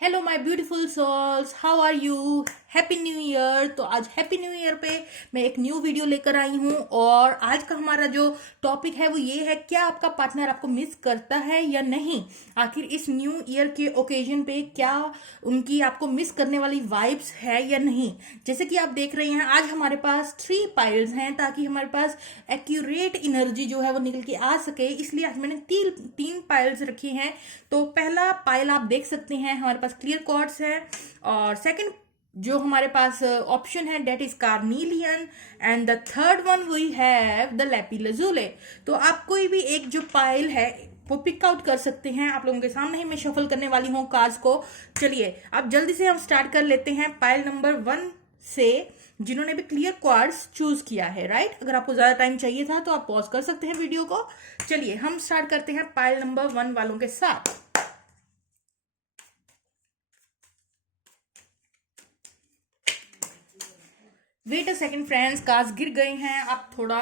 Hello my beautiful souls, how are you? Happy new year. तो आज happy new year पे मैं एक न्यू वीडियो लेकर आई हूँ और आज का हमारा जो टॉपिक है वो ये है, क्या आपका पार्टनर आपको मिस करता है या नहीं। आखिर इस न्यू ईयर के ओकेजन पे क्या उनकी आपको मिस करने वाली वाइब्स है या नहीं। जैसे कि आप देख रहे हैं, आज हमारे पास 3 पाइल्स हैं ताकि हमारे पास एक्यूरेट एनर्जी जो है वो निकल के आ सके, इसलिए आज मैंने तीन पाइल्स रखी हैं। तो पहला पाइल आप देख सकते हैं, हमारे पास क्लियर कॉर्ड्स है। और सेकंड जो हमारे पास ऑप्शन है that is carnelian, and the third one we have the lapis lazuli. तो आप कोई भी एक जो पाइल है वो पिक आउट कर सकते हैं। आप लोगों के सामने ही मैं शफल करने वाली हूँ कार्ड्स को। चलिए अब जल्दी से हम स्टार्ट कर लेते हैं पाइल नंबर 1 से, जिन्होंने भी क्लियर कार्ड्स चूज किया है। राइट, अगर आपको ज्यादा टाइम चाहिए था तो आप पॉज कर सकते हैं वीडियो को। चलिए हम स्टार्ट करते हैं पाइल नंबर 1 वालों के साथ। Wait a second friends, cards गिर गए हैं, आप थोड़ा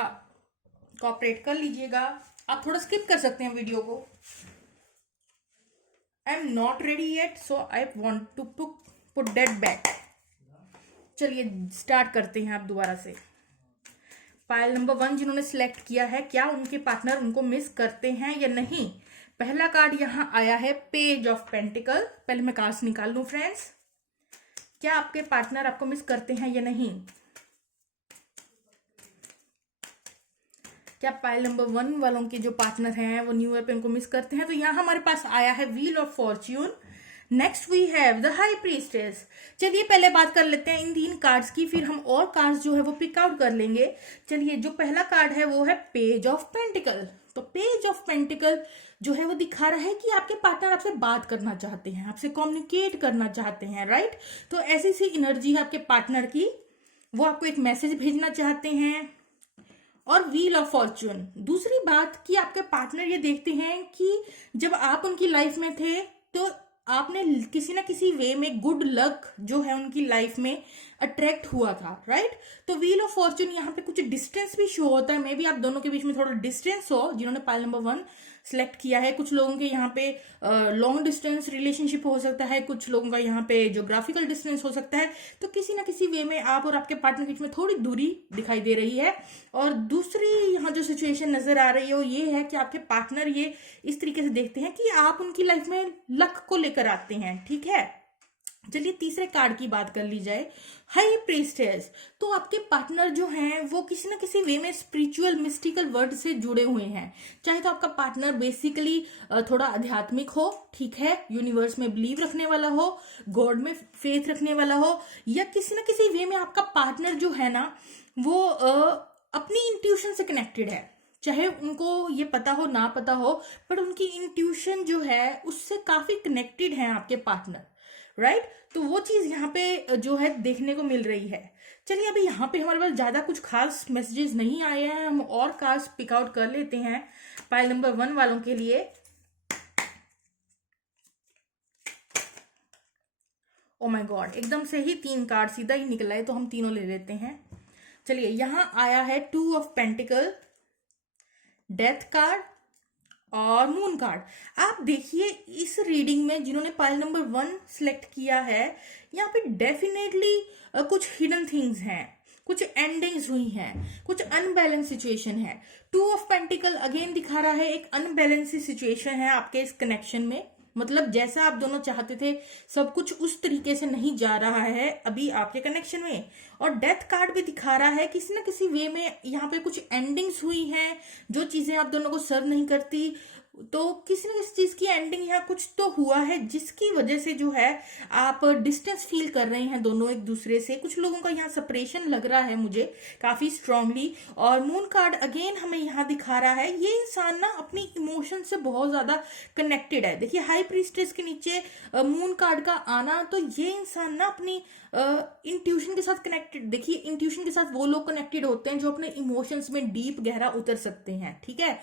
कोऑपरेट कर लीजिएगा। आप थोड़ा स्किप कर सकते हैं वीडियो को। I am not ready yet, so I want to put that back. चलिए स्टार्ट करते हैं आप दोबारा से। पाइल नंबर 1 जिन्होंने सिलेक्ट किया है, क्या उनके पार्टनर उनको मिस करते हैं या नहीं। पहला कार्ड यहां आया है पेज ऑफ पेंटिकल। पहले मैं कार्ड्स निकाल लूं फ्रेंड्स। क्या आपके पार्टनर आपको मिस करते हैं या नहीं। क्या पाइल नंबर 1 वालों के जो पार्टनर हैं वो न्यू ईयर पे उनको मिस करते हैं। तो यहाँ हमारे पास आया है wheel of fortune. Next we have the high priestess. चलिए पहले बात कर लेते हैं इन 3 कार्ड्स की, फिर हम और कार्ड्स जो है वो पिक आउट कर लेंगे। चलिए जो पहला कार्ड है वो है पेज ऑफ पेंटिकल। तो पेज ऑफ पेंटिकल जो है वो दिखा रहा है कि आपके पार्टनर आपसे बात करना चाहते हैं, आपसे कम्युनिकेट करना चाहते हैं। राइट, तो ऐसी सी एनर्जी है आपके पार्टनर की, वो आपको एक मैसेज भेजना चाहते हैं। और व्हील ऑफ फॉर्च्यून, दूसरी बात कि आपके पार्टनर ये देखते हैं कि जब आप उनकी लाइफ में थे तो आपने किसी ना किसी वे में गुड लक जो है उनकी लाइफ में अट्रैक्ट हुआ था। राइट, तो व्हील ऑफ फॉर्च्यून यहाँ पे कुछ डिस्टेंस भी शो होता है। मे बी आप दोनों के बीच में थोड़ा डिस्टेंस हो, जिन्होंने पाइल नंबर 1 सिलेक्ट किया है। कुछ लोगों के यहाँ पे लॉन्ग डिस्टेंस रिलेशनशिप हो सकता है, कुछ लोगों का यहाँ पे जोग्राफिकल डिस्टेंस हो सकता है। तो किसी ना किसी वे में आप और आपके पार्टनर के बीच में थोड़ी दूरी दिखाई दे रही है। और दूसरी यहाँ जो सिचुएशन नजर आ रही है वो ये है कि आपके पार्टनर ये इस तरीके से देखते हैं कि आप उनकी लाइफ में लक को लेकर आते हैं। ठीक है, चलिए तीसरे कार्ड की बात कर ली जाए, हाई प्रीस्टेस। तो आपके पार्टनर जो हैं वो किसी ना किसी वे में स्पिरिचुअल मिस्टिकल वर्ड से जुड़े हुए हैं। चाहे तो आपका पार्टनर बेसिकली थोड़ा आध्यात्मिक हो, ठीक है, यूनिवर्स में बिलीव रखने वाला हो, गॉड में फेथ रखने वाला हो, या किसी ना किसी वे में आपका पार्टनर जो है ना वो अपनी इंट्यूशन से कनेक्टेड है। चाहे उनको ये पता हो ना पता हो, पर उनकी इंट्यूशन जो है उससे काफी कनेक्टेड है आपके पार्टनर। राइट, तो वो चीज यहाँ पे जो है देखने को मिल रही है। चलिए अभी यहाँ पे हमारे पास ज्यादा कुछ खास मैसेजेस नहीं आए हैं, हम और कार्ड्स पिक आउट कर लेते हैं पाइल नंबर 1 वालों के लिए। ओ माय गॉड, एकदम से ही 3 कार्ड सीधा ही निकला है, तो हम तीनों ले लेते हैं। चलिए यहाँ आया है 2 ऑफ पेंटिकल, डेथ कार्ड और मून कार्ड। आप देखिए इस रीडिंग में जिन्होंने पाइल नंबर 1 सिलेक्ट किया है, यहाँ पे डेफिनेटली कुछ हिडन थिंग्स हैं, कुछ एंडिंग्स हुई हैं, कुछ अनबैलेंस सिचुएशन है। 2 ऑफ पेंटिकल अगेन दिखा रहा है एक अनबैलेंस सिचुएशन है आपके इस कनेक्शन में। मतलब जैसा आप दोनों चाहते थे सब कुछ उस तरीके से नहीं जा रहा है अभी आपके कनेक्शन में। और डेथ कार्ड भी दिखा रहा है किसी ना किसी वे में यहाँ पे कुछ एंडिंग्स हुई हैं, जो चीजें आप दोनों को सर्व नहीं करती, तो किसी न किसी चीज की एंडिंग यहाँ कुछ तो हुआ है जिसकी वजह से जो है आप डिस्टेंस फील कर रहे हैं दोनों एक दूसरे से। कुछ लोगों का यहाँ सेपरेशन लग रहा है मुझे काफी स्ट्रांगली। और मून कार्ड अगेन हमें यहाँ दिखा रहा है ये इंसान ना अपनी इमोशन से बहुत ज्यादा कनेक्टेड है। देखिए हाई प्रीस्टेस के नीचे मून कार्ड का आना, तो ये इंसान ना अपनी इंट्यूशन के साथ कनेक्टेड। देखिए इंट्यूशन के साथ वो लोग कनेक्टेड होते हैं जो अपने इमोशंस में डीप गहरा उतर सकते हैं। ठीक है,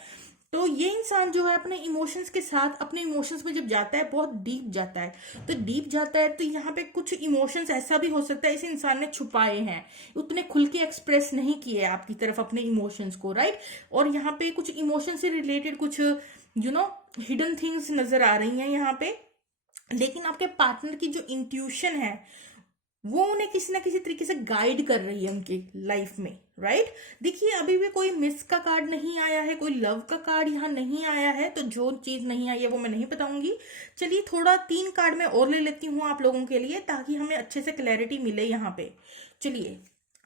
तो ये इंसान जो है अपने इमोशंस के साथ, अपने इमोशंस में जब जाता है बहुत डीप जाता है। तो डीप जाता है तो यहाँ पे कुछ इमोशंस ऐसा भी हो सकता है इस इंसान ने छुपाए हैं, उतने खुल के एक्सप्रेस नहीं किए आपकी तरफ अपने इमोशंस को। राइट, और यहाँ पे कुछ इमोशन से रिलेटेड कुछ हिडन थिंग्स नजर आ रही हैं यहाँ पे। लेकिन आपके पार्टनर की जो इंट्यूशन है वो उन्हें किसी ना किसी तरीके से गाइड कर रही है उनकी लाइफ में, राइट। देखिए अभी भी कोई मिस का कार्ड नहीं आया है, कोई लव का कार्ड यहाँ नहीं आया है, तो जो चीज नहीं आई है वो मैं नहीं बताऊंगी। चलिए थोड़ा 3 कार्ड मैं और ले लेती हूँ आप लोगों के लिए, ताकि हमें अच्छे से क्लैरिटी मिले यहाँ पे। चलिए,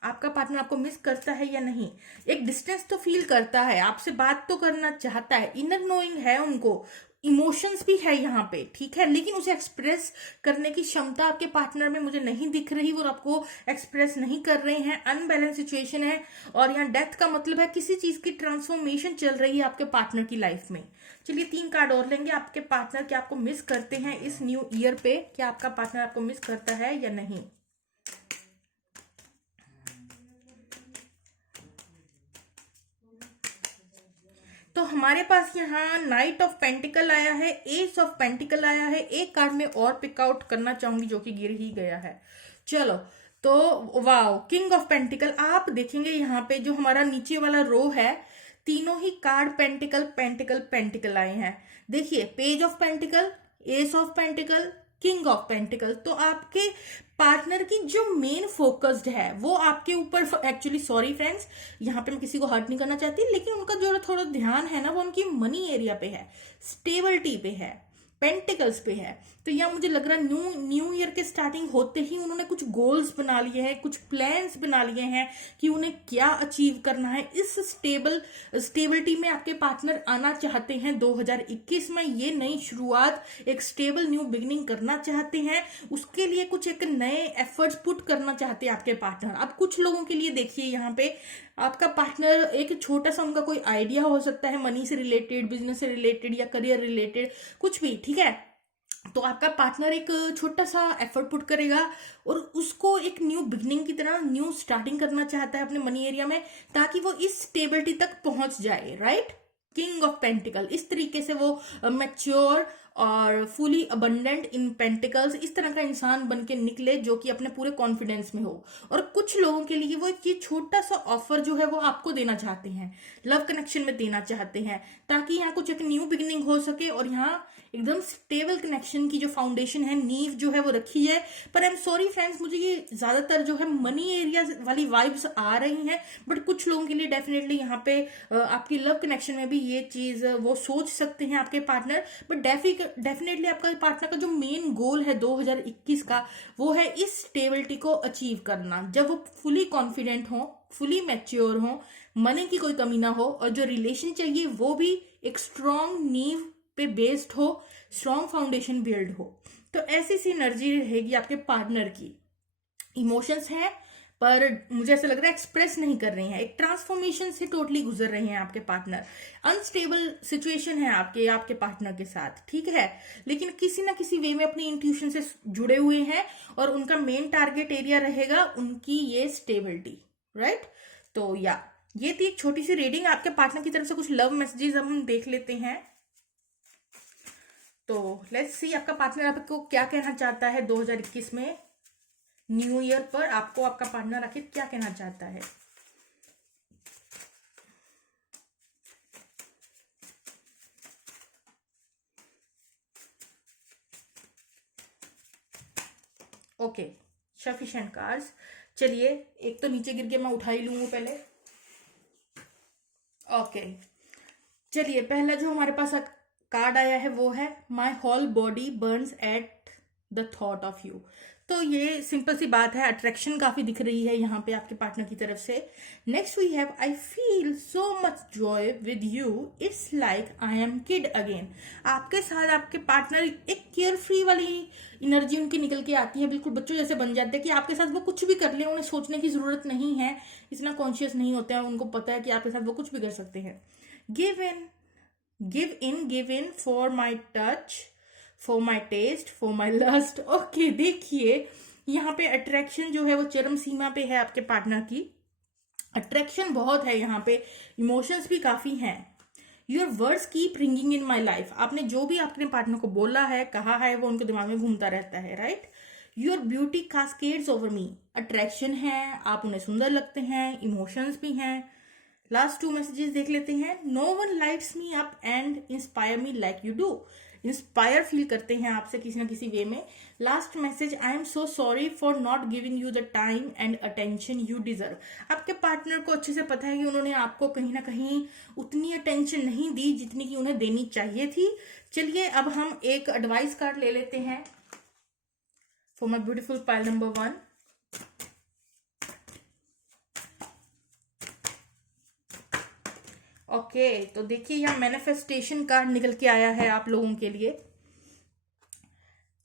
आपका पार्टनर आपको मिस करता है या नहीं? एक डिस्टेंस तो फील करता है, आपसे बात तो करना चाहता है, इनर नोइंग है उनको, इमोशंस भी है यहाँ पे, ठीक है, लेकिन उसे एक्सप्रेस करने की क्षमता आपके पार्टनर में मुझे नहीं दिख रही, वो आपको एक्सप्रेस नहीं कर रहे हैं। अनबैलेंस सिचुएशन है, और यहाँ डेथ का मतलब है किसी चीज की ट्रांसफॉर्मेशन चल रही है आपके पार्टनर की लाइफ में। चलिए 3 कार्ड और लेंगे। आपके पार्टनर क्या आपको मिस करते हैं इस न्यू ईयर पे? क्या आपका पार्टनर आपको मिस करता है या नहीं? तो हमारे पास यहाँ नाइट ऑफ पेंटिकल आया है, एस ऑफ पेंटिकल आया है, एक कार्ड में और पिक आउट करना चाहूंगी जो कि गिर ही गया है। चलो, तो वाओ, किंग ऑफ पेंटिकल। आप देखेंगे यहाँ पे जो हमारा नीचे वाला रो है, तीनों ही कार्ड पेंटिकल पेंटिकल पेंटिकल आए हैं। देखिए, page of pentacle, S of pentacle, king of pentacle. तो आपके पार्टनर की जो मेन फोकस्ड है वो आपके ऊपर, एक्चुअली सॉरी फ्रेंड्स, यहाँ पे मैं किसी को हर्ट नहीं करना चाहती, लेकिन उनका जो थोड़ा ध्यान है ना वो उनकी मनी एरिया पे है, स्टेबिलिटी पे है, पेंटिकल्स पे है। तो यहाँ मुझे लग रहा है न्यू ईयर के स्टार्टिंग होते ही उन्होंने कुछ गोल्स बना लिए हैं, कुछ प्लान्स बना लिए हैं कि उन्हें क्या अचीव करना है। इस स्टेबिलिटी में आपके पार्टनर आना चाहते हैं 2021 में। ये नई शुरुआत, एक स्टेबल न्यू बिगिनिंग करना चाहते हैं, उसके लिए कुछ एक नए एफर्ट्स पुट करना चाहते हैं आपके पार्टनर। अब कुछ लोगों के लिए देखिए यहाँ पे आपका पार्टनर, एक छोटा सा उनका कोई आइडिया हो सकता है मनी से रिलेटेड, बिजनेस से रिलेटेड या करियर रिलेटेड, कुछ भी, ठीक है। तो आपका पार्टनर एक छोटा सा एफर्ट पुट करेगा और उसको एक न्यू बिगनिंग की तरह न्यू स्टार्टिंग करना चाहता है अपने मनी एरिया में, ताकि वो इस स्टेबिलिटी तक पहुंच जाए, राइट। किंग ऑफ पेंटिकल, इस तरीके से वो मैच्योर और फुली अबंडेंट इन पेंटिकल्स, इस तरह का इंसान बन के निकले जो कि अपने पूरे कॉन्फिडेंस में हो। और कुछ लोगों के लिए वो ये छोटा सा ऑफर जो है वो आपको देना चाहते हैं, लव कनेक्शन में देना चाहते हैं, ताकि यहाँ कुछ एक न्यू बिगिनिंग हो सके और यहाँ एकदम स्टेबल कनेक्शन की जो फाउंडेशन है, नींव जो है वो रखी है। पर आई एम सॉरी फ्रेंड्स, मुझे ये ज्यादातर जो है मनी एरिया वाली वाइब्स आ रही हैं, बट कुछ लोगों के लिए डेफिनेटली यहाँ पे आपकी लव कनेक्शन में भी ये चीज वो सोच सकते हैं आपके पार्टनर। बट डेफिनेटली आपका पार्टनर का जो मेन गोल है 2021 का, वो है इस स्टेबिलिटी को अचीव करना, जब वो फुली कॉन्फिडेंट हो, फुली मैच्योर हो, मनी की कोई कमी ना हो, और जो रिलेशन चाहिए वो भी एक स्ट्रॉन्ग नींव पे बेस्ड हो, स्ट्रॉन्ग फाउंडेशन बिल्ड हो। तो ऐसी सी एनर्जी रहेगी आपके पार्टनर की। इमोशंस हैं, पर मुझे ऐसा लग रहा है एक्सप्रेस नहीं कर रहे हैं, एक ट्रांसफॉर्मेशन से टोटली गुजर रहे हैं आपके पार्टनर। अनस्टेबल सिचुएशन है आपके पार्टनर के साथ, ठीक है, लेकिन किसी ना किसी वे में अपनी इंट्यूशन से जुड़े हुए हैं, और उनका मेन टारगेट एरिया रहेगा उनकी ये स्टेबिलिटी, राइट। तो ये थी एक छोटी सी रीडिंग। आपके पार्टनर की तरफ से कुछ लव मैसेजेस अब हम देख लेते हैं। तो लेट्स सी आपका पार्टनर आपको क्या कहना चाहता है 2021 में न्यू ईयर पर। आपको आपका पार्टनर आखिर क्या कहना चाहता है? Okay, sufficient cards. चलिए, एक तो नीचे गिर के मैं उठा ही लूंगा पहले। ओके, चलिए पहला जो हमारे पास कार्ड आया है वो है my whole body burns at the thought of you. तो ये सिंपल सी बात है, अट्रैक्शन काफी दिख रही है यहाँ पे आपके पार्टनर की तरफ से। Next we have I feel so much joy with you, it's like I am kid again. आपके साथ आपके पार्टनर एक केयर फ्री वाली एनर्जी उनकी निकल के आती है, बिल्कुल बच्चों जैसे बन जाते हैं कि आपके साथ वो कुछ भी कर ले, उन्हें सोचने की जरूरत नहीं है, इतना कॉन्शियस नहीं होते हैं, उनको पता है कि आपके साथ वो कुछ भी कर सकते हैं। Give in for my touch, for my taste, for my lust. Okay, देखिए यहाँ पे अट्रैक्शन जो है वो चरम सीमा पे है आपके पार्टनर की। अट्रैक्शन बहुत है यहाँ पे, इमोशंस भी काफी हैं। Your words keep ringing in my life. आपने जो भी अपने पार्टनर को बोला है, कहा है, वो उनके दिमाग में घूमता रहता है, right. Your beauty cascades over me. Attraction है, आप उन्हें सुंदर लगते हैं, इमोशंस भी हैं। लास्ट 2 मैसेजेस देख लेते हैं। No one lights me up and inspire me like you do. Inspire फील करते हैं आपसे किसी ना किसी वे में। Last message, I am so sorry for not giving you the time and attention you deserve. आपके पार्टनर को अच्छे से पता है कि उन्होंने आपको कहीं ना कहीं उतनी अटेंशन नहीं दी जितनी कि उन्हें देनी चाहिए थी। चलिए अब हम एक एडवाइस कार्ड ले लेते हैं for my beautiful pile number 1। Okay तो देखिए यहाँ मैनिफेस्टेशन कार्ड निकल के आया है आप लोगों के लिए।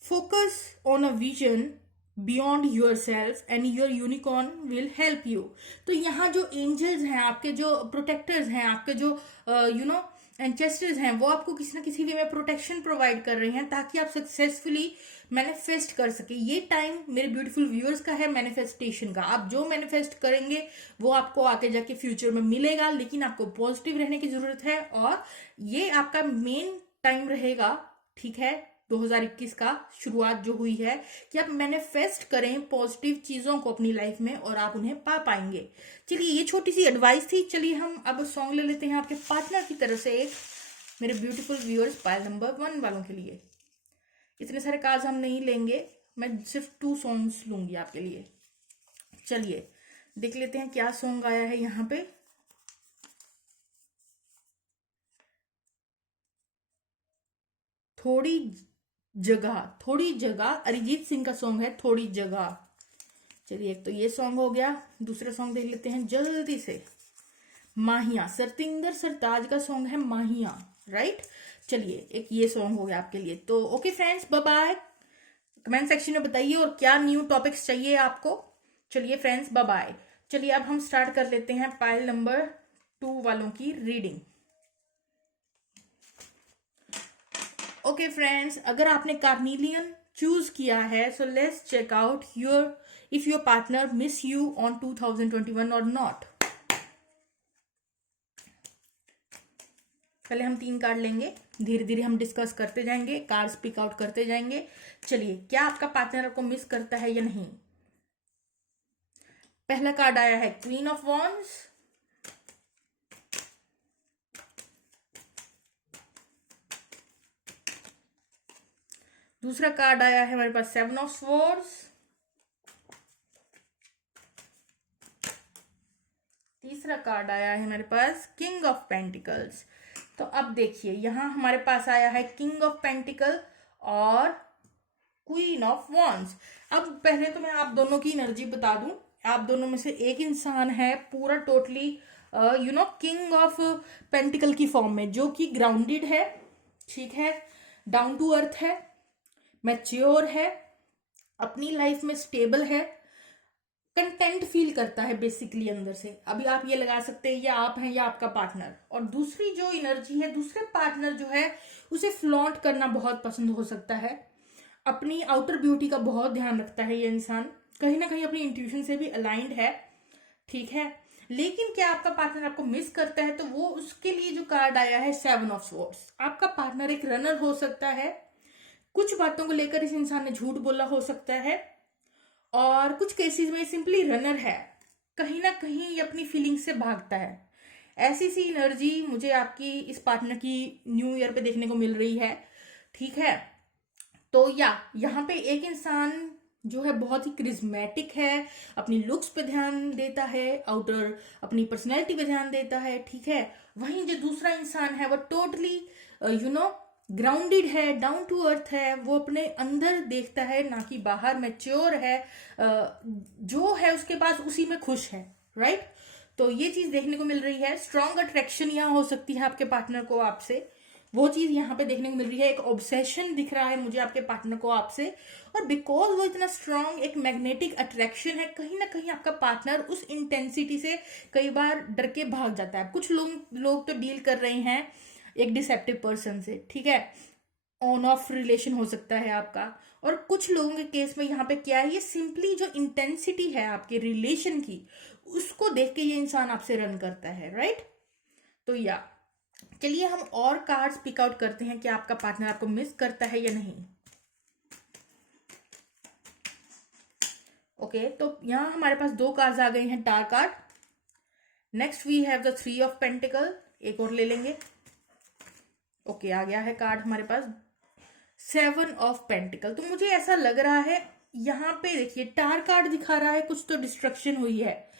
Focus on a vision beyond your self and your unicorn will help you. तो यहाँ जो एंजल्स हैं, आपके जो प्रोटेक्टर्स हैं, आपके जो एंसेस्टर्स हैं, वो आपको किसी ना किसी वे में प्रोटेक्शन प्रोवाइड कर रहे हैं ताकि आप सक्सेसफुली मैनिफेस्ट कर सके। ये टाइम मेरे ब्यूटीफुल व्यूअर्स का है मैनिफेस्टेशन का। आप जो मैनिफेस्ट करेंगे वो आपको आगे जाके फ्यूचर में मिलेगा, लेकिन आपको पॉजिटिव रहने की जरूरत है। और ये आपका मेन टाइम रहेगा, ठीक है, 2021 का शुरुआत जो हुई है, कि आप मैनिफेस्ट करें पॉजिटिव चीजों को अपनी लाइफ में और आप उन्हें पा पाएंगे। चलिए ये छोटी सी एडवाइस थी। चलिए हम अब सॉन्ग ले लेते हैं आपके पार्टनर की तरफ से एक, मेरे ब्यूटीफुल व्यूअर्स पाइल नंबर 1 वालों के लिए। इतने सारे कार्ड्स हम नहीं लेंगे, मैं सिर्फ 2 सॉन्ग्स लूंगी आपके लिए। चलिए देख लेते हैं क्या सॉन्ग आया है यहाँ पे। थोड़ी जगह अरिजीत सिंह का सॉन्ग है, थोड़ी जगह। चलिए एक तो ये सॉन्ग हो गया, दूसरा सॉन्ग देख लेते हैं जल्दी से। माहिया, सतिंदर सरताज का सॉन्ग है माहिया, राइट। चलिए एक ये सॉन्ग हो गया आपके लिए। तो okay friends, bye bye. Comment section में बताइए और क्या न्यू टॉपिक्स चाहिए आपको। चलिए फ्रेंड्स, बाय बाय। चलिए अब हम स्टार्ट कर लेते हैं पाइल नंबर 2 वालों की रीडिंग। ओके फ्रेंड्स, अगर आपने कार्निलियन चूज किया है, so let's check out if your partner miss you on 2021 और नॉट। पहले हम 3 कार्ड लेंगे, धीरे धीरे हम डिस्कस करते जाएंगे, कार्ड्स पिक आउट करते जाएंगे। चलिए, क्या आपका पार्टनर आपको मिस करता है या नहीं। पहला कार्ड आया है क्वीन ऑफ वॉन्ड्स, दूसरा कार्ड आया है हमारे पास 7 ऑफ स्वॉर्ड्स, तीसरा कार्ड आया है हमारे पास किंग ऑफ पेंटिकल्स। तो अब देखिए यहां हमारे पास आया है किंग ऑफ पेंटिकल और क्वीन ऑफ वॉन्ड्स। अब पहले तो मैं आप दोनों की एनर्जी बता दूं। आप दोनों में से एक इंसान है पूरा टोटली किंग ऑफ पेंटिकल की फॉर्म में, जो कि ग्राउंडेड है, ठीक है, डाउन टू अर्थ है, मैच्योर है, अपनी लाइफ में स्टेबल है, कंटेंट फील करता है बेसिकली अंदर से। अभी आप ये लगा सकते हैं या आप हैं या आपका पार्टनर। और दूसरी जो एनर्जी है, दूसरे पार्टनर जो है उसे फ्लॉन्ट करना बहुत पसंद हो सकता है, अपनी आउटर ब्यूटी का बहुत ध्यान रखता है ये इंसान, कहीं ना कहीं अपनी इंट्यूशन से भी अलाइंड है, ठीक है। लेकिन क्या आपका पार्टनर आपको मिस करता है, तो वो उसके लिए जो कार्ड आया है 7 ऑफ स्वॉर्ड्स। आपका पार्टनर एक रनर हो सकता है, कुछ बातों को लेकर इस इंसान ने झूठ बोला हो सकता है, और कुछ केसेस में सिंपली रनर है, कहीं ना कहीं ये अपनी फीलिंग से भागता है। ऐसी सी एनर्जी मुझे आपकी इस पार्टनर की न्यू ईयर पे देखने को मिल रही है, ठीक है। तो यहाँ पे एक इंसान जो है बहुत ही क्रिज्मेटिक है, अपनी लुक्स पे ध्यान देता है, आउटर अपनी पर्सनैलिटी पे ध्यान देता है, ठीक है। वहीं जो दूसरा इंसान है वो टोटली ग्राउंडेड है, डाउन टू अर्थ है, वो अपने अंदर देखता है ना कि बाहर, मैच्योर है, जो है उसके पास उसी में खुश है, राइट। तो ये चीज देखने को मिल रही है। स्ट्रॉन्ग अट्रैक्शन यहाँ हो सकती है आपके पार्टनर को आपसे, वो चीज यहाँ पे देखने को मिल रही है। एक ऑब्सेशन दिख रहा है मुझे आपके पार्टनर को आपसे, और बिकॉज वो इतना स्ट्रांग एक मैग्नेटिक अट्रैक्शन है, कहीं ना कहीं आपका पार्टनर उस इंटेंसिटी से कई बार डर के भाग जाता है। कुछ लोग तो डील कर रहे हैं एक डिसेप्टिव पर्सन से, ठीक है, ऑन ऑफ रिलेशन हो सकता है आपका। और कुछ लोगों के केस में यहाँ पे क्या है, ये सिंपली जो इंटेंसिटी है आपके रिलेशन की, उसको देख के ये इंसान आपसे रन करता है, राइट। तो चलिए हम और कार्ड्स पिक आउट करते हैं कि आपका पार्टनर आपको मिस करता है या नहीं। ओके, तो यहाँ हमारे पास 2 कार्ड्स आ गए हैं, tarot card. Next we have the 3 of pentacle, एक और ले लेंगे। ओके, आ गया है कार्ड हमारे पास सेवन ऑफ पेंटिकल। तो मुझे ऐसा लग रहा है यहाँ पे देखिए टार कार्ड दिखा रहा है, कुछ तो डिस्ट्रक्शन हुई है,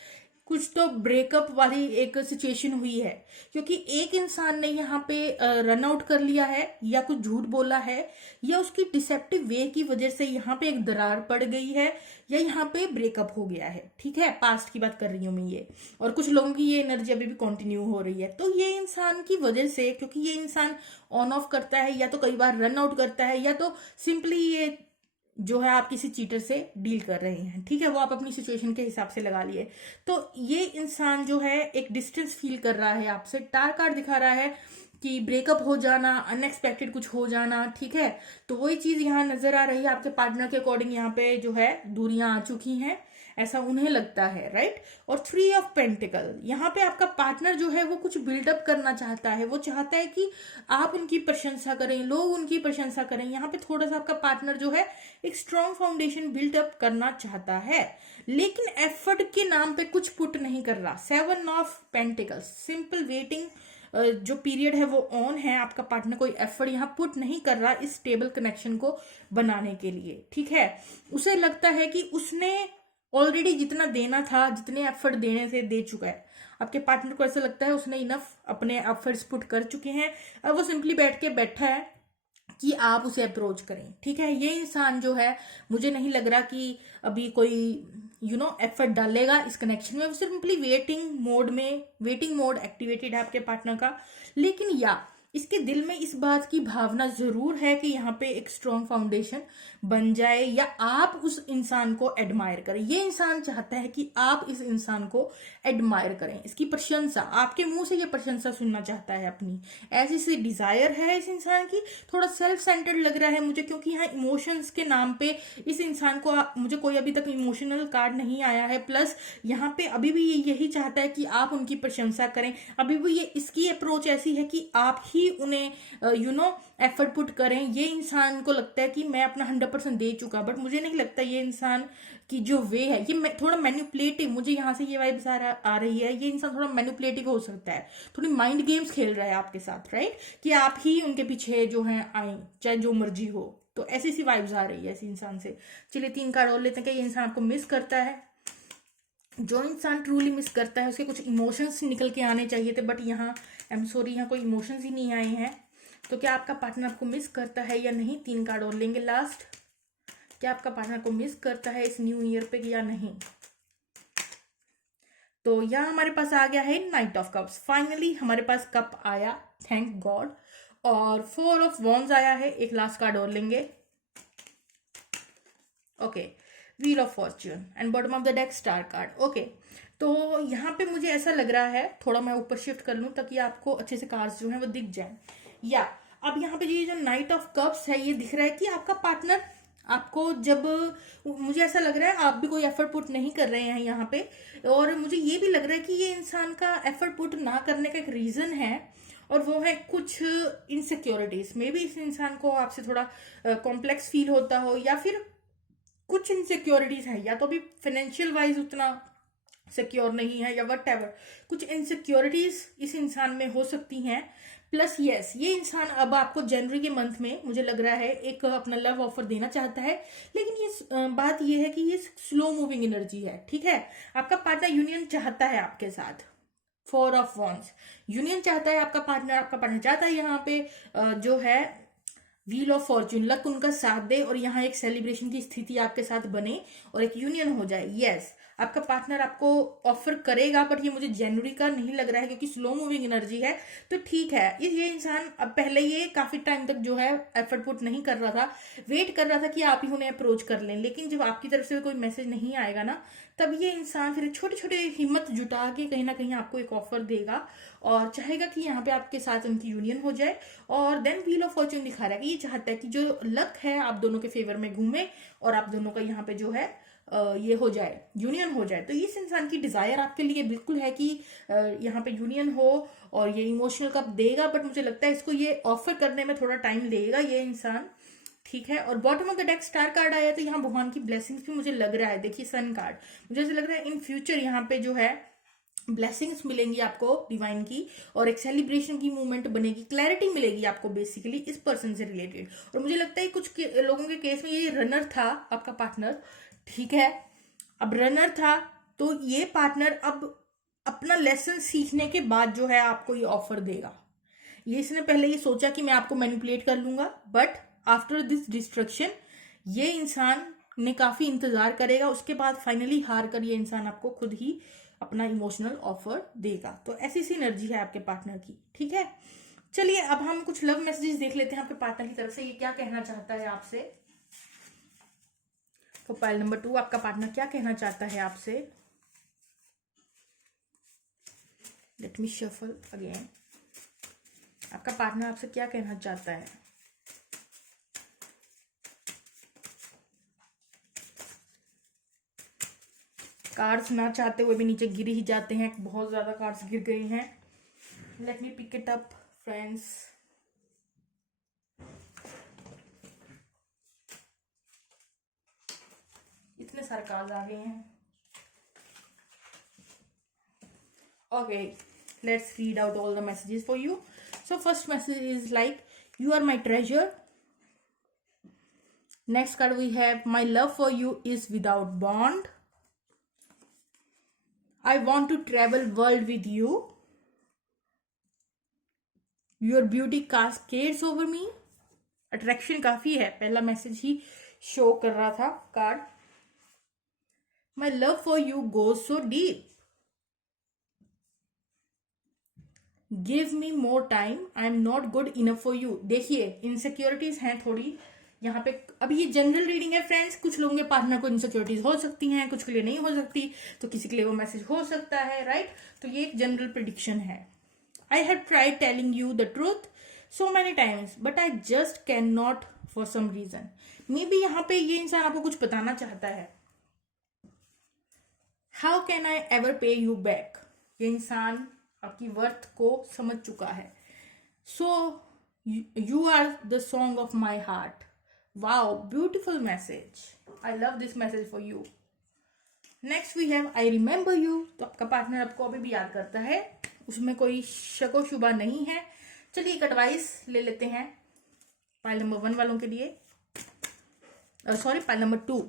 कुछ तो ब्रेकअप वाली एक सिचुएशन हुई है, क्योंकि एक इंसान ने यहाँ पे रन आउट कर लिया है या कुछ झूठ बोला है, या उसकी डिसेप्टिव वे की वजह से यहाँ पे एक दरार पड़ गई है, या यहाँ पे ब्रेकअप हो गया है। ठीक है, पास्ट की बात कर रही हूँ मैं ये, और कुछ लोगों की ये एनर्जी अभी भी कंटिन्यू हो रही है। तो ये इंसान की वजह से, क्योंकि ये इंसान ऑन ऑफ करता है या तो कई बार रन आउट करता है, या तो सिंपली ये जो है आप किसी चीटर से डील कर रहे हैं, ठीक है, वो आप अपनी सिचुएशन के हिसाब से लगा लिए। तो ये इंसान जो है एक डिस्टेंस फील कर रहा है आपसे। टार कार्ड दिखा रहा है कि ब्रेकअप हो जाना, अनएक्सपेक्टेड कुछ हो जाना, ठीक है। तो वही चीज यहाँ नजर आ रही है, आपके पार्टनर के अकॉर्डिंग यहाँ पे जो है दूरियां आ चुकी हैं, ऐसा उन्हें लगता है, राइट। और 3 ऑफ पेंटिकल, यहाँ पे आपका पार्टनर जो है वो कुछ बिल्डअप करना चाहता है, वो चाहता है कि आप उनकी प्रशंसा करें, लोग उनकी प्रशंसा करें। यहाँ पे थोड़ा सा आपका पार्टनर जो है एक स्ट्रॉन्ग फाउंडेशन बिल्डअप करना चाहता है, लेकिन एफर्ट के नाम पे कुछ पुट नहीं कर रहा। 7 ऑफ पेंटिकल्स, सिंपल वेटिंग जो पीरियड है वो ऑन है। आपका पार्टनर कोई एफर्ट यहाँ पुट नहीं कर रहा इस स्टेबल कनेक्शन को बनाने के लिए, ठीक है। उसे लगता है कि उसने ऑलरेडी जितना देना था, जितने एफर्ट देने से दे चुका है। आपके पार्टनर को ऐसा लगता है उसने इनफ अपने एफर्ट्स पुट कर चुके हैं, अब वो सिंपली बैठा है कि आप उसे अप्रोच करें, ठीक है। ये इंसान जो है मुझे नहीं लग रहा कि अभी कोई एफर्ट डालेगा इस कनेक्शन में, वो सिंपली वेटिंग मोड एक्टिवेटेड है आपके पार्टनर का। लेकिन इसके दिल में इस बात की भावना जरूर है कि यहाँ पे एक स्ट्रॉन्ग फाउंडेशन बन जाए, या आप उस इंसान को एडमायर करें। ये इंसान चाहता है कि आप इस इंसान को एडमायर करें, इसकी प्रशंसा, आपके मुंह से ये प्रशंसा सुनना चाहता है अपनी, ऐसी सी डिजायर है इस इंसान की। थोड़ा सेल्फ सेंटर्ड लग रहा है मुझे, क्योंकि यहाँ इमोशंस के नाम पे इस इंसान को मुझे कोई अभी तक इमोशनल कार्ड नहीं आया है। प्लस यहाँ पे अभी भी ये यही चाहता है कि आप उनकी प्रशंसा करें, अभी भी ये इसकी अप्रोच ऐसी है कि आप ही उन्हें एफर्ट पुट करें। ये इंसान को लगता है कि मैं अपना 100% दे चुका, बट मुझे नहीं लगता ये इंसान की जो वे है ये थोड़ा मैनिपुलेटिव, मुझे यहाँ से ये वाइब्स आ रही है। ये इंसान थोड़ा मैनिपुलेटिव हो सकता है, थोड़ी माइंड गेम्स खेल रहा है आपके साथ, राइट, कि आप ही उनके पीछे जो है आए, चाहे जो मर्जी हो। तो ऐसी सी वाइब्स आ रही है इस इंसान से। चलिए 3 कार्ड और लेते हैं कि ये इंसान आपको मिस करता है। जो इंसान ट्रूली मिस करता है उसके कुछ इमोशंस निकल के आने चाहिए थे, बट यहाँ आई एम सॉरी, यहाँ कोई इमोशंस ही नहीं आए हैं। तो क्या आपका पार्टनर आपको मिस करता है या नहीं? 3 कार्ड और लेंगे लास्ट। क्या आपका पार्टनर को मिस करता है इस न्यू ईयर पे या नहीं? तो यहाँ हमारे पास आ गया है नाइट ऑफ कप्स। फाइनली हमारे पास कप आया, थैंक गॉड। और 4 ऑफ वॉन्ड्स आया है। एक लास्ट कार्ड और लेंगे। Okay, wheel of Fortune and bottom of the deck star card. Okay, तो यहाँ पे मुझे ऐसा लग रहा है, थोड़ा मैं ऊपर शिफ्ट कर लूं ताकि आपको अच्छे से कार्ड्स जो हैं वो दिख जाएं। या अब यहाँ पे ये जो नाइट ऑफ कप्स है, ये दिख रहा है कि आपका पार्टनर आपको, जब मुझे ऐसा लग रहा है आप भी कोई एफर्ट पुट नहीं कर रहे हैं यहाँ पे, और मुझे ये भी लग रहा है कि ये इंसान का एफर्ट पुट ना करने का एक रीजन है, और वो है कुछ इनसिक्योरिटीज। मे बी इस इंसान को आपसे थोड़ा कॉम्प्लेक्स फील होता हो, या फिर कुछ इनसिक्योरिटीज है, या तो अभी फाइनेंशियल वाइज उतना सिक्योर नहीं है, या वट एवर, कुछ इनसिक्योरिटीज इस इंसान में हो सकती हैं। प्लस यस, ये इंसान अब आपको जनवरी के मंथ में मुझे लग रहा है एक अपना लव ऑफर देना चाहता है, लेकिन ये बात ये है कि ये स्लो मूविंग एनर्जी है, ठीक है। आपका पार्टनर यूनियन चाहता है आपके साथ, 4 ऑफ वॉन्ड्स, यूनियन चाहता है आपका पार्टनर चाहता है यहाँ पे जो है व्हील ऑफ फॉर्च्यून, लक उनका साथ दे, और यहाँ एक सेलिब्रेशन की स्थिति आपके साथ बने और एक यूनियन हो जाए। यस, आपका पार्टनर आपको ऑफर करेगा, बट ये मुझे जनवरी का नहीं लग रहा है, क्योंकि स्लो मूविंग एनर्जी है। तो ठीक है, ये इंसान अब पहले ये काफी टाइम तक जो है एफर्ट पुट नहीं कर रहा था, वेट कर रहा था कि आप ही उन्हें अप्रोच कर लें, लेकिन जब आपकी तरफ से कोई मैसेज नहीं आएगा ना, तब ये इंसान फिर छोटे छोटे हिम्मत जुटा के कहीं ना कहीं आपको एक ऑफर देगा, और चाहेगा कि यहाँ पे आपके साथ उनकी यूनियन हो जाए। और देन व्हील ऑफ फॉर्च्यून दिखा रहा है कि ये चाहता है कि जो लक है आप दोनों के फेवर में घूमे, और आप दोनों का यहाँ पे जो है ये हो जाए, यूनियन हो जाए। तो इस इंसान की डिजायर आपके लिए बिल्कुल है कि यहाँ पे यूनियन हो, और ये इमोशनल कप देगा, बट मुझे लगता है इसको ये ऑफर करने में थोड़ा टाइम लेगा ये इंसान, ठीक है। और bottom of the deck star card आया, तो यहाँ भगवान की ब्लेसिंग्स भी मुझे लग रहा है। देखिए सन कार्ड, मुझे ऐसा लग रहा है इन फ्यूचर यहाँ पे जो है ब्लेसिंग्स मिलेंगी आपको डिवाइन की, और एक सेलिब्रेशन की मूवमेंट बनेगी, क्लैरिटी मिलेगी आपको बेसिकली इस पर्सन से रिलेटेड। और मुझे लगता है कुछ लोगों के केस में ये रनर था आपका पार्टनर, ठीक है। अब रनर था तो ये पार्टनर अब अपना लेसन सीखने के बाद जो है आपको ये ऑफर देगा। ये इसने पहले ये सोचा कि मैं आपको मैनिपुलेट कर लूंगा, बट आफ्टर दिस डिस्ट्रक्शन ये इंसान ने काफी इंतजार करेगा, उसके बाद फाइनली हार कर ये इंसान आपको खुद ही अपना इमोशनल ऑफर देगा। तो ऐसी सी एनर्जी है आपके पार्टनर की, ठीक है। चलिए अब हम कुछ लव मैसेजेस देख लेते हैं आपके पार्टनर की तरफ से, ये क्या कहना चाहता है आपसे। तो पाइल नंबर 2, आपका पार्टनर क्या कहना चाहता है आपसे। Let me shuffle again. आपका पार्टनर आपसे क्या कहना चाहता है। कार्ड्स ना चाहते हुए भी नीचे गिर ही जाते हैं, बहुत ज्यादा कार्ड्स गिर गए हैं। Let me pick it up friends. इतने सारे कार्ड्स आ गए हैं। Okay, let's read out all the messages for you. So first message is like, you are my treasure. Next card we have, my love for you is without bond. I want to travel world with you. Your beauty cascades over me. Attraction काफी है, पहला message ही show कर रहा था card. My love for you goes so deep. Give me more time. I am not good enough for you. देखिए insecurities हैं थोड़ी यहाँ पे। अब ये जनरल रीडिंग है फ्रेंड्स, कुछ लोगों के पार्टनर को इनसिक्योरिटीज हो सकती हैं, कुछ के लिए नहीं हो सकती, तो किसी के लिए वो मैसेज हो सकता है, राइट। तो ये एक जनरल प्रिडिक्शन है। I have tried telling you the truth so many times but I just can not for some reason. Maybe यहाँ पे ये इंसान आपको कुछ बताना चाहता है। How can I ever pay you back. ये इंसान आपकी वर्थ को समझ चुका है। So you are the song of my heart. Wow, beautiful message. I love this message for you. Next we have I remember you. तो आपका partner आपको अभी भी याद करता है, उसमें कोई शको शुबा नहीं है। चलिए एक एडवाइस ले लेते हैं पाइल नंबर 1 वालों के लिए, sorry pile number 2।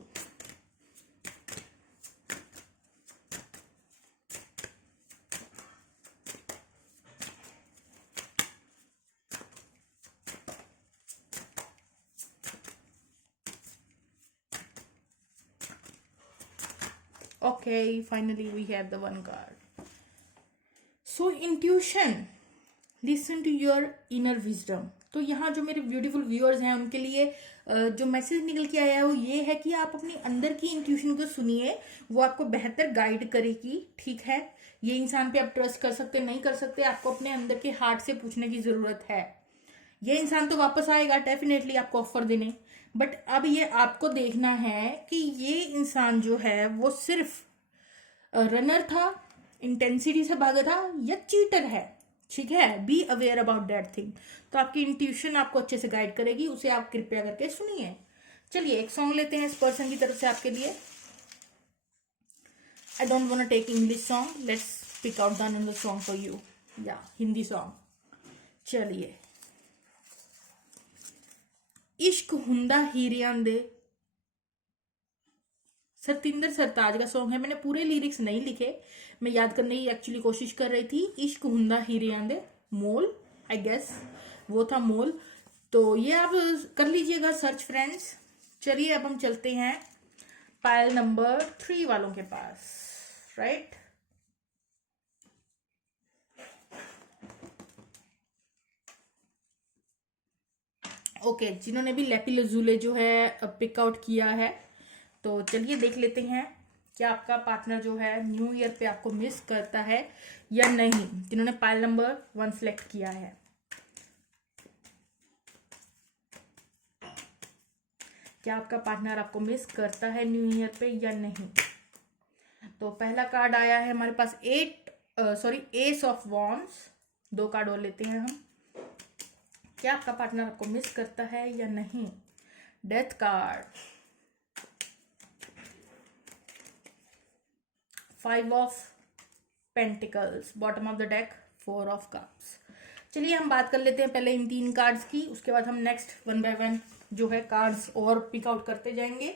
Okay, finally we have the one card. So intuition, listen to your inner wisdom. तो यहाँ जो मेरे ब्यूटीफुल व्यूअर्स हैं उनके लिए जो मैसेज निकल के आया है वो ये है कि आप अपनी अंदर की इंट्यूशन को सुनिए, वो आपको बेहतर गाइड करेगी, ठीक है। ये इंसान पे आप ट्रस्ट कर सकते नहीं कर सकते, आपको अपने अंदर के हार्ट से पूछने की जरूरत है। ये इंसान तो वापस आएगा डेफिनेटली आपको ऑफर देने, बट अब ये आपको देखना है कि ये इंसान जो है वो सिर्फ रनर था, इंटेंसिटी से भागा था, या चीटर है, ठीक है। Be aware about that thing. तो आपकी इंट्यूशन आपको अच्छे से गाइड करेगी, उसे आप कृपया करके सुनिए। चलिए एक सॉन्ग लेते हैं इस पर्सन की तरफ से आपके लिए। I don't want to take English song, let's pick out the another song for you, या हिंदी सॉन्ग। चलिए, इश्क हुंदा हीरियां दे, सतिंदर सरताज का सॉन्ग है। मैंने पूरे लिरिक्स नहीं लिखे, मैं याद करने की एक्चुअली कोशिश कर रही थी। इश्क हुंदा हीरियां दे मोल, आई गेस वो था मोल। तो ये आप कर लीजिएगा सर्च फ्रेंड्स। चलिए अब हम चलते हैं पाइल नंबर 3 वालों के पास, राइट। ओके, जिन्होंने भी लेपी लजूले जो है पिक आउट किया है, तो चलिए देख लेते हैं क्या आपका पार्टनर जो है न्यू ईयर पे आपको मिस करता है या नहीं। जिन्होंने पाइल नंबर 1 सिलेक्ट किया है, क्या आपका पार्टनर आपको मिस करता है न्यू ईयर पे या नहीं। तो पहला कार्ड आया है हमारे पास एस ऑफ वॉन्ड्स। 2 कार्ड और लेते हैं हम। क्या आपका पार्टनर आपको मिस करता है या नहीं। Death card, 5 of pentacles, bottom of the deck 4 of cups. चलिए हम बात कर लेते हैं पहले इन 3 कार्ड्स की, उसके बाद हम नेक्स्ट 1 बाय 1 जो है कार्ड्स और पिक आउट करते जाएंगे।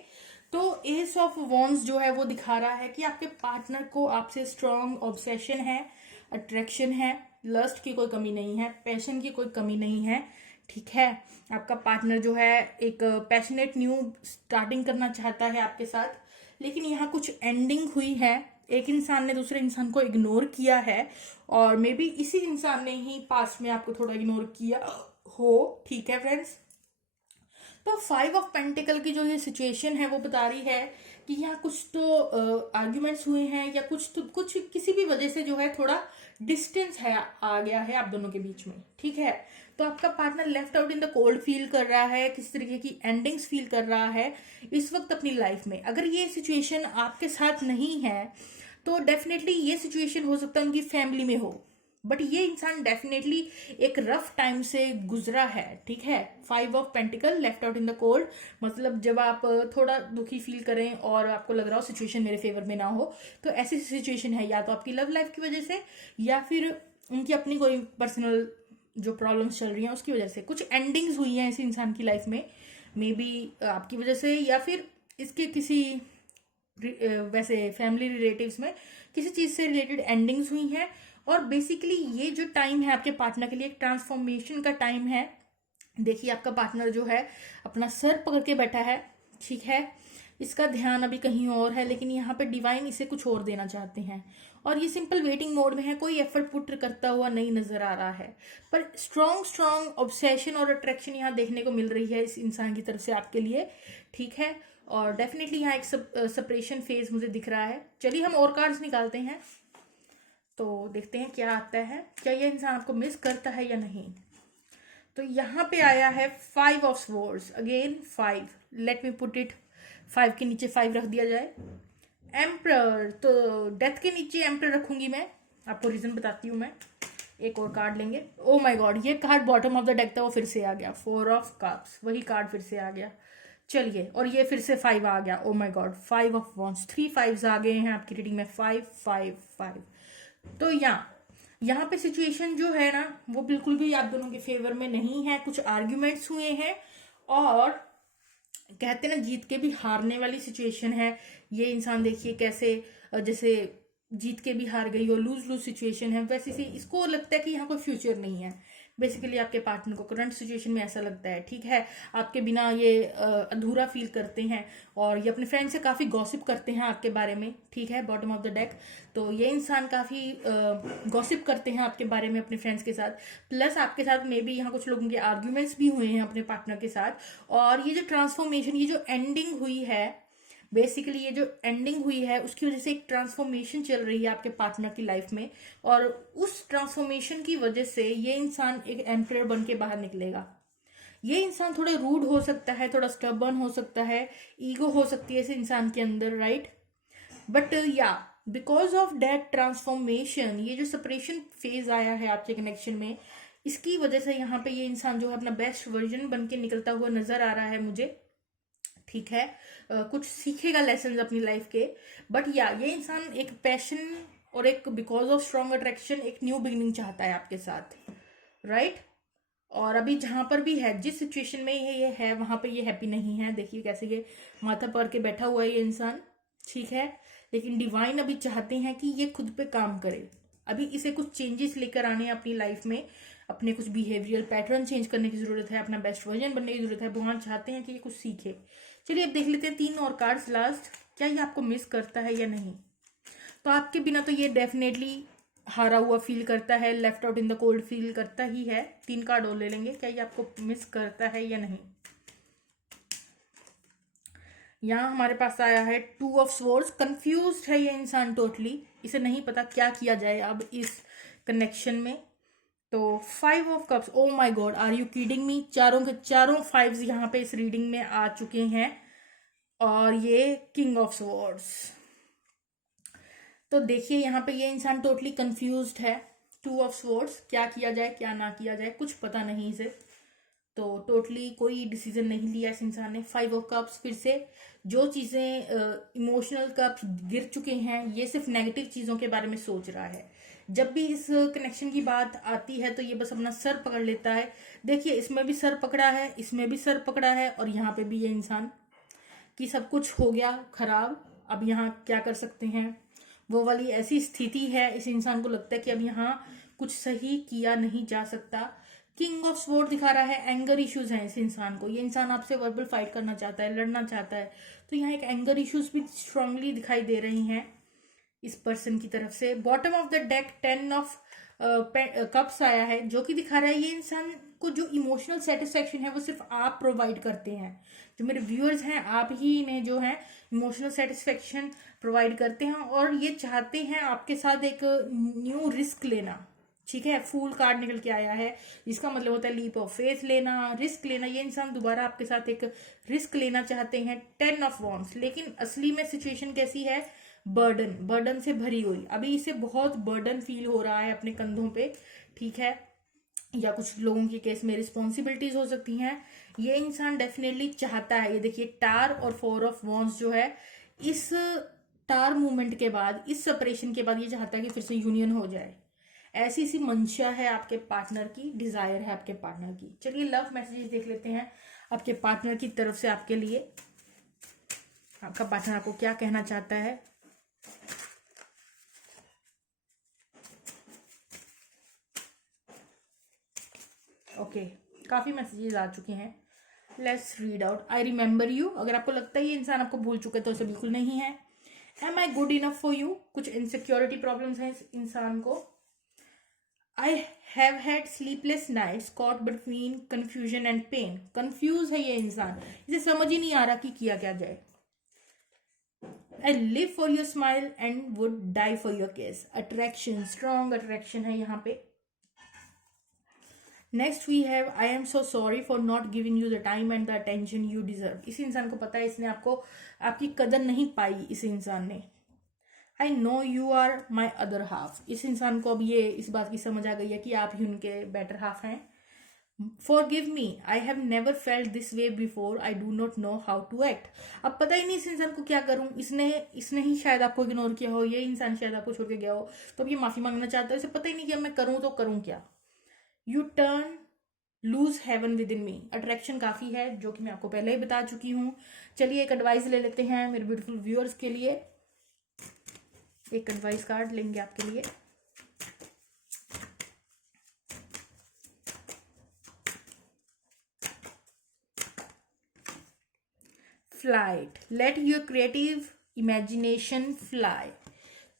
तो एस ऑफ वॉन्ड्स जो है वो दिखा रहा है कि आपके पार्टनर को आपसे स्ट्रॉन्ग ऑब्सेशन है, अट्रैक्शन है, लस्ट की कोई कमी नहीं है, पैशन की कोई कमी नहीं है, ठीक है। आपका पार्टनर जो है एक पैशनेट न्यू स्टार्टिंग करना चाहता है आपके साथ, लेकिन यहाँ कुछ एंडिंग हुई है। एक इंसान ने दूसरे इंसान को इग्नोर किया है और मे बी इसी इंसान ने ही पास्ट में आपको थोड़ा इग्नोर किया हो, ठीक है फ्रेंड्स। तो 5 ऑफ पेंटिकल की जो ये सिचुएशन है वो बता रही है कि यहाँ कुछ तो आर्ग्यूमेंट्स हुए हैं या कुछ किसी भी वजह से जो है थोड़ा डिस्टेंस है आ गया है आप दोनों के बीच में, ठीक है। तो आपका partner left out in the cold feel कर रहा है, किस तरीके की एंडिंग्स फील कर रहा है इस वक्त अपनी लाइफ में। अगर ये सिचुएशन आपके साथ नहीं है तो डेफिनेटली ये सिचुएशन हो सकता है उनकी फैमिली में हो, बट ये इंसान डेफिनेटली एक रफ टाइम से गुजरा है, ठीक है। 5 of pentacle left out in the cold, मतलब जब आप थोड़ा दुखी फील करें और आपको लग रहा हो सिचुएशन मेरे फेवर में ना हो, तो ऐसी सिचुएशन है या तो आपकी लव लाइफ की वजह से या फिर उनकी अपनी कोई पर्सनल जो प्रॉब्लम्स चल रही हैं उसकी वजह से कुछ एंडिंग्स हुई हैं इस इंसान की लाइफ में, मे बी आपकी वजह से या फिर इसके किसी वैसे फैमिली रिलेटिव्स में किसी चीज से रिलेटेड एंडिंग्स हुई हैं। और बेसिकली ये जो टाइम है आपके पार्टनर के लिए एक ट्रांसफॉर्मेशन का टाइम है। देखिए आपका पार्टनर जो है अपना सर पकड़ के बैठा है, ठीक है, इसका ध्यान अभी कहीं और है, लेकिन यहाँ पे डिवाइन इसे कुछ और देना चाहते हैं और ये सिंपल वेटिंग मोड में है, कोई एफर्ट पुट करता हुआ नहीं नजर आ रहा है, पर स्ट्रॉन्ग ऑब्सेशन और अट्रैक्शन यहाँ देखने को मिल रही है इस इंसान की तरफ से आपके लिए, ठीक है। और डेफिनेटली यहाँ एक सेपरेशन फेज मुझे दिख रहा है। चलिए हम और कार्ड्स निकालते हैं तो देखते हैं क्या आता है, क्या ये इंसान आपको मिस करता है या नहीं। तो यहाँ पे आया है 5 of swords, again 5, let me put it 5 के नीचे 5 रख दिया जाए। एम्परर, तो डेथ के नीचे एम्परर रखूंगी मैं, आपको रीजन बताती हूँ मैं। एक और कार्ड लेंगे। ओ माय गॉड, ये card bottom of the deck था वो फिर से आ गया, 4 ऑफ कप्स, वही कार्ड फिर से आ गया। चलिए, और ये फिर से 5 आ गया। ओ my God, 5 of wands, 3 5s आ गए हैं आपकी रीडिंग में, 5 5 5। तो यहाँ पे सिचुएशन जो है ना वो बिल्कुल भी आप दोनों के फेवर में नहीं है, कुछ आर्ग्यूमेंट्स हुए हैं और कहते हैं ना जीत के भी हारने वाली सिचुएशन है। ये इंसान देखिए कैसे जैसे जीत के भी हार गई हो, लूज लूज सिचुएशन है, वैसे से इसको लगता है कि यहाँ कोई फ्यूचर नहीं है। बेसिकली आपके पार्टनर को करंट सिचुएशन में ऐसा लगता है, ठीक है, आपके बिना ये अधूरा फील करते हैं और ये अपने फ्रेंड से काफ़ी गॉसिप करते हैं आपके बारे में, ठीक है, बॉटम ऑफ द डेक। तो ये इंसान काफ़ी गॉसिप करते हैं आपके बारे में अपने फ्रेंड्स के साथ, प्लस आपके साथ मे बी यहाँ कुछ लोगों के आर्ग्यूमेंट्स भी हुए हैं अपने पार्टनर के साथ। और ये जो ट्रांसफॉर्मेशन, ये जो एंडिंग हुई है, बेसिकली ये जो एंडिंग हुई है उसकी वजह से एक ट्रांसफॉर्मेशन चल रही है आपके पार्टनर की लाइफ में और उस ट्रांसफॉर्मेशन की वजह से ये इंसान एक एम्परर बन के बाहर निकलेगा। ये इंसान थोड़ा रूड हो सकता है, थोड़ा स्टबर्न हो सकता है, ईगो हो सकती है इस इंसान के अंदर, राइट, बट या बिकॉज ऑफ दैट ट्रांसफॉर्मेशन, ये जो सेपरेशन फेज आया है आपके कनेक्शन में, इसकी वजह से यहाँ पे ये इंसान जो है अपना बेस्ट वर्जन बन के निकलता हुआ नजर आ रहा है मुझे, ठीक है। कुछ सीखेगा लेसन अपनी लाइफ के, बट या ये इंसान एक पैशन और एक बिकॉज ऑफ स्ट्रॉन्ग अट्रैक्शन एक न्यू बिगिनिंग चाहता है आपके साथ, राइट। और अभी जहां पर भी है, जिस सिचुएशन में ये है वहां पे ये हैप्पी नहीं है। देखिए कैसे ये माथा पर के बैठा हुआ है ये इंसान, ठीक है, लेकिन डिवाइन अभी चाहते हैं कि ये खुद पे काम करे। अभी इसे कुछ चेंजेस लेकर आने हैं अपनी लाइफ में, अपने कुछ बिहेवियर पैटर्न चेंज करने की जरूरत है, अपना बेस्ट वर्जन बनने की जरूरत है। भगवान चाहते हैं कि ये कुछ सीखे। चलिए अब देख लेते हैं 3 और कार्ड्स लास्ट, क्या ये आपको मिस करता है या नहीं। तो आपके बिना तो ये डेफिनेटली हारा हुआ फील करता है, left out in the cold feel करता ही है। 3 कार्ड और ले लेंगे, क्या ये आपको मिस करता है या नहीं। यहाँ हमारे पास आया है 2 ऑफ स्वॉर्ड्स, कंफ्यूज्ड है ये इंसान टोटली, इसे नहीं पता क्या किया जाए अब इस कनेक्शन में। तो 5 of cups, oh my god, are you kidding me, चारों के चारों 5s यहाँ पे इस रीडिंग में आ चुके हैं और ये किंग ऑफ स्वॉर्ड्स। तो देखिए यहाँ पे ये इंसान टोटली कंफ्यूज्ड है। 2 ऑफ स्वॉर्ड्स, क्या किया जाए क्या ना किया जाए, कुछ पता नहीं इसे। तो टोटली कोई डिसीजन नहीं लिया इस इंसान ने। 5 ऑफ कप्स, फिर से जो चीज़ें इमोशनल कप्स गिर चुके हैं, ये सिर्फ नेगेटिव चीज़ों के बारे में सोच रहा है। जब भी इस कनेक्शन की बात आती है तो ये बस अपना सर पकड़ लेता है। देखिए, इसमें भी सर पकड़ा है, इसमें भी सर पकड़ा है, और यहाँ पे भी ये इंसान कि सब कुछ हो गया खराब, अब यहाँ क्या कर सकते हैं। वो वाली ऐसी स्थिति है, इस इंसान को लगता है कि अब यहाँ कुछ सही किया नहीं जा सकता। किंग ऑफ स्वॉर्ड दिखा रहा है, एंगर इश्यूज हैं इस इंसान को। ये इंसान आपसे वर्बल फाइट करना चाहता है, लड़ना चाहता है। तो यहाँ एक एंगर इश्यूज भी स्ट्रांगली दिखाई दे रही हैं इस पर्सन की तरफ से। Bottom of the deck 10 of cups आया है, जो कि दिखा रहा है ये इंसान को जो इमोशनल सेटिस्फेक्शन है वो सिर्फ आप प्रोवाइड करते हैं। जो मेरे व्यूअर्स हैं, आप ही इन्हें जो है इमोशनल सेटिस्फेक्शन प्रोवाइड करते हैं, और ये चाहते हैं आपके साथ एक न्यू रिस्क लेना। ठीक है, फूल कार्ड निकल के आया है, जिसका मतलब होता है लीप ऑफ फेथ लेना, रिस्क लेना। ये इंसान दोबारा आपके साथ एक रिस्क लेना चाहते हैं। 10 ऑफ वॉन्ड्स, लेकिन असली में सिचुएशन कैसी है? बर्डन से भरी हुई। अभी इसे बहुत बर्डन फील हो रहा है अपने कंधों पे, ठीक है, या कुछ लोगों के केस में रिस्पॉन्सिबिलिटीज हो सकती हैं। ये इंसान डेफिनेटली चाहता है, ये देखिए टार और 4 ऑफ वॉन्ड्स जो है, इस टार मूवमेंट के बाद, इस सेपरेशन के बाद ये चाहता है कि फिर से यूनियन हो जाए। ऐसी सी मंशा है आपके पार्टनर की, डिजायर है आपके पार्टनर की। चलिए लव मैसेजेस देख लेते हैं आपके पार्टनर की तरफ से आपके लिए। आपका पार्टनर आपको क्या कहना चाहता है? ओके, काफी मैसेजेस आ चुके हैं। Let's read out. I remember you. अगर आपको लगता है ये इंसान आपको भूल चुका है तो ऐसा बिल्कुल नहीं है। Am I good enough for you. कुछ इनसिक्योरिटी प्रॉब्लम्स हैं इस इंसान को। I have had sleepless nights caught between confusion and pain. Confuse है ये इंसान, इसे समझ ही नहीं आ रहा कि किया क्या जाए। I live for your smile and would die for your kiss. Attraction, strong attraction है यहाँ पे। Next we have I am so sorry for not giving you the time and the attention you deserve. इस इंसान को पता है इसने आपकी कदर नहीं पाई इस इंसान ने। I know you are my other half. इस इंसान को अब ये इस बात की समझ आ गई है कि आप ही उनके बेटर हाफ हैं। Forgive me, I have never felt this way before, I do not know how to act. अब पता ही नहीं इस इंसान को क्या करूं। इसने ही शायद आपको इग्नोर किया हो, ये इंसान शायद आपको छोड़ के गया हो, तो अब ये माफी मांगना चाहता है। इसे पता ही नहीं कि अब मैं करूं तो करूं क्या। You turn loose heaven within me. Attraction काफी है, जो कि मैं आपको पहले ही बता चुकी हूँ। चलिए एक एडवाइस ले लेते हैं मेरे ब्यूटीफुल व्यूअर्स के लिए। एक एडवाइस कार्ड लेंगे आपके लिए। Flight, let your creative imagination fly.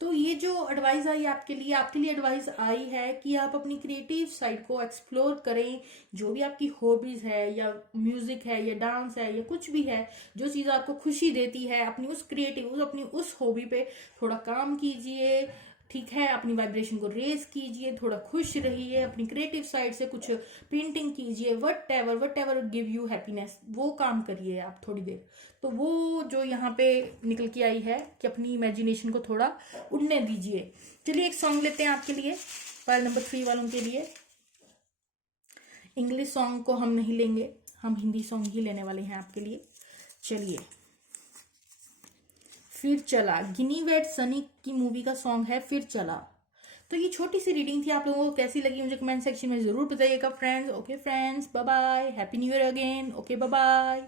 तो ये जो एडवाइस आई आपके लिए एडवाइस आई है कि आप अपनी क्रिएटिव साइड को एक्सप्लोर करें। जो भी आपकी हॉबीज है, या म्यूजिक है, या डांस है, या कुछ भी है, जो चीज़ आपको खुशी देती है, अपनी उस हॉबी पे थोड़ा काम कीजिए। ठीक है, अपनी वाइब्रेशन को रेज कीजिए, थोड़ा खुश रहिए, अपनी क्रिएटिव साइड से कुछ पेंटिंग कीजिए, what ever give you happiness, वो काम करिए आप थोड़ी देर। तो वो जो यहाँ पे निकल के आई है कि अपनी इमेजिनेशन को थोड़ा उड़ने दीजिए। चलिए एक सॉन्ग लेते हैं आपके लिए, पाइल नंबर 3 वालों के लिए। इंग्लिश सॉन्ग को हम नहीं लेंगे, हम हिंदी सॉन्ग ही लेने वाले हैं आपके लिए। चलिए, फिर चला, गिनी वेट सनी की मूवी का सॉन्ग है फिर चला। तो ये छोटी सी रीडिंग थी, आप लोगों को कैसी लगी मुझे कमेंट सेक्शन में जरूर बताइएगा friends. Okay friends, bye bye, happy new year again. Okay bye bye.